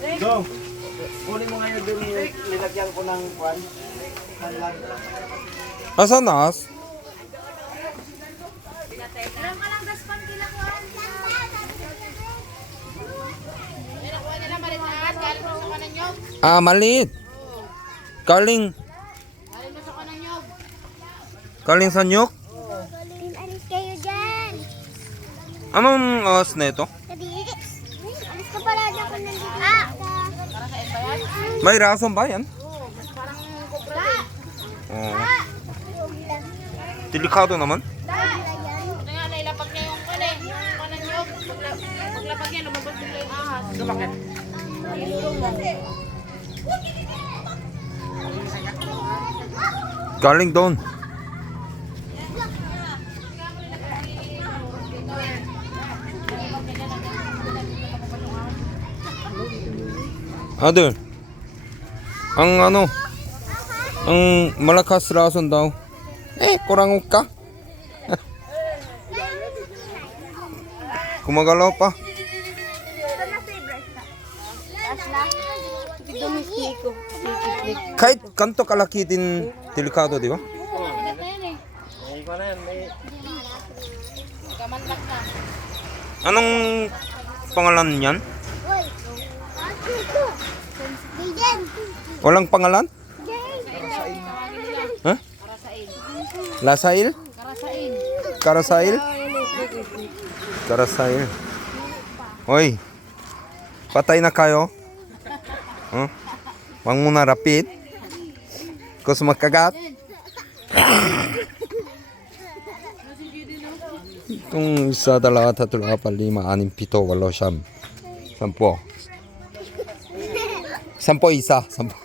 Dong, kunin mo ngayon doon yung nilagyan ko ng kwan. Hanlag. Asan na as? Ilang ka lang gaspan kilakuan. Yan ako nila maritas, galing mo sa kanan nyog. Ah, maliit. Galing. Galing mo sa kanan nyog. Galing sa nyok? Alis kayo dyan. Anong oras na ito? Alis ka pala dyan kung nandito. Ah! Para sa end ba yan? May rason ba yan? Parang kubra din. Oo. Delikado naman. Ito nga, nailapag niya yung kanan, yung kanan nyog. Paglapag niya, lumabas bigla yung ahas. Ito bakit? Ilulong mo. Galing doon. A들, ang malakas rason daw. Kurang ka? Gumagalaw pa. Kahit kanto kalaki din delikado, di ba? Bigat na yan eh. May kwan na yan, may... Kamanlak na. Anong pangalan niyan? Uy! Diyan! Walang pangalan? Ha? Lasail? Karasain. Karasail? Karasail. Hoy. Patay na kayo. Huh? Wag muna rapid. Kasi makagat. Itong isa, dalawa, tatlo, apat, lima, anim, pito, walo, siyam. Sampo. Sampo isa. Sampo.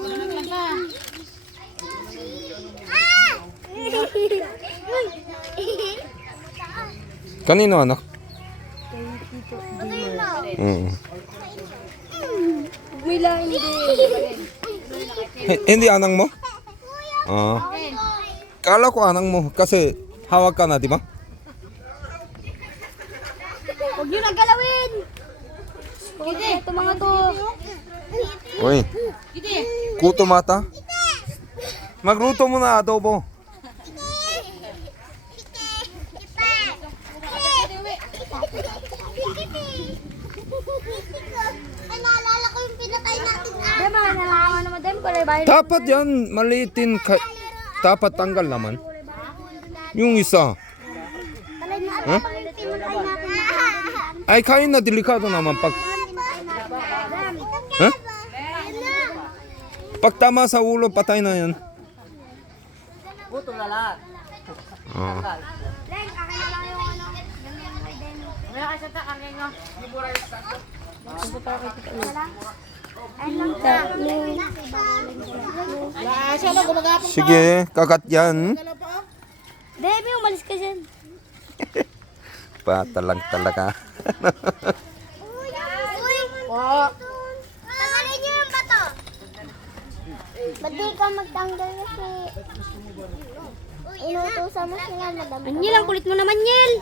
Nalaglag na. Kanino anak? May lang hindi. Hindi anak mo? Kala ko anak mo kasi hawak ka na, di ba? Huwag nyo na galawin! Hindi! Ito mga to. Uy, kuto mata. Magluto mo na adobo. Ay, naalala ko yung pinatay natin. Dema, nalalaman naman din ko. Dapat yan, maliitin. Dapat tanggal naman. Yung isa. Huh? Yung pinatay natin. Ay, kain na delikado naman. Pag tama sa ulo, patay na yan. Buto na lahat. Oh. Len, kakain lang yung ano. Yung may demo. May kasi sa kanin nyo. Siya lang gumagapang. Sige, kagat yan. Demi, umalis ka dyan. Patalang talaga. Uy! Uy! Tanggalin niyo yung bato. Ba't di ka magtanggal kasi? Inutusan mo siya madami. Anyel, ang kulit mo naman, Nyel.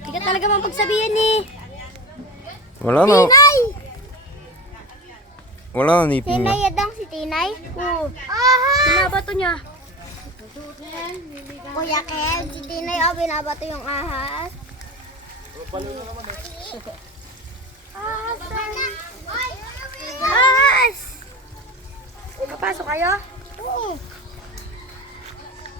Hindi ka talaga mapagsabihan eh. Wala na. Tinay! Wala na nipin Tinay niya. yadang si Tinay? Oo. Aha! Binabato niya. Kuya Kev, si Tinay binabato yung ahas. Ahas! Ahas! Papasok kayo? Oo.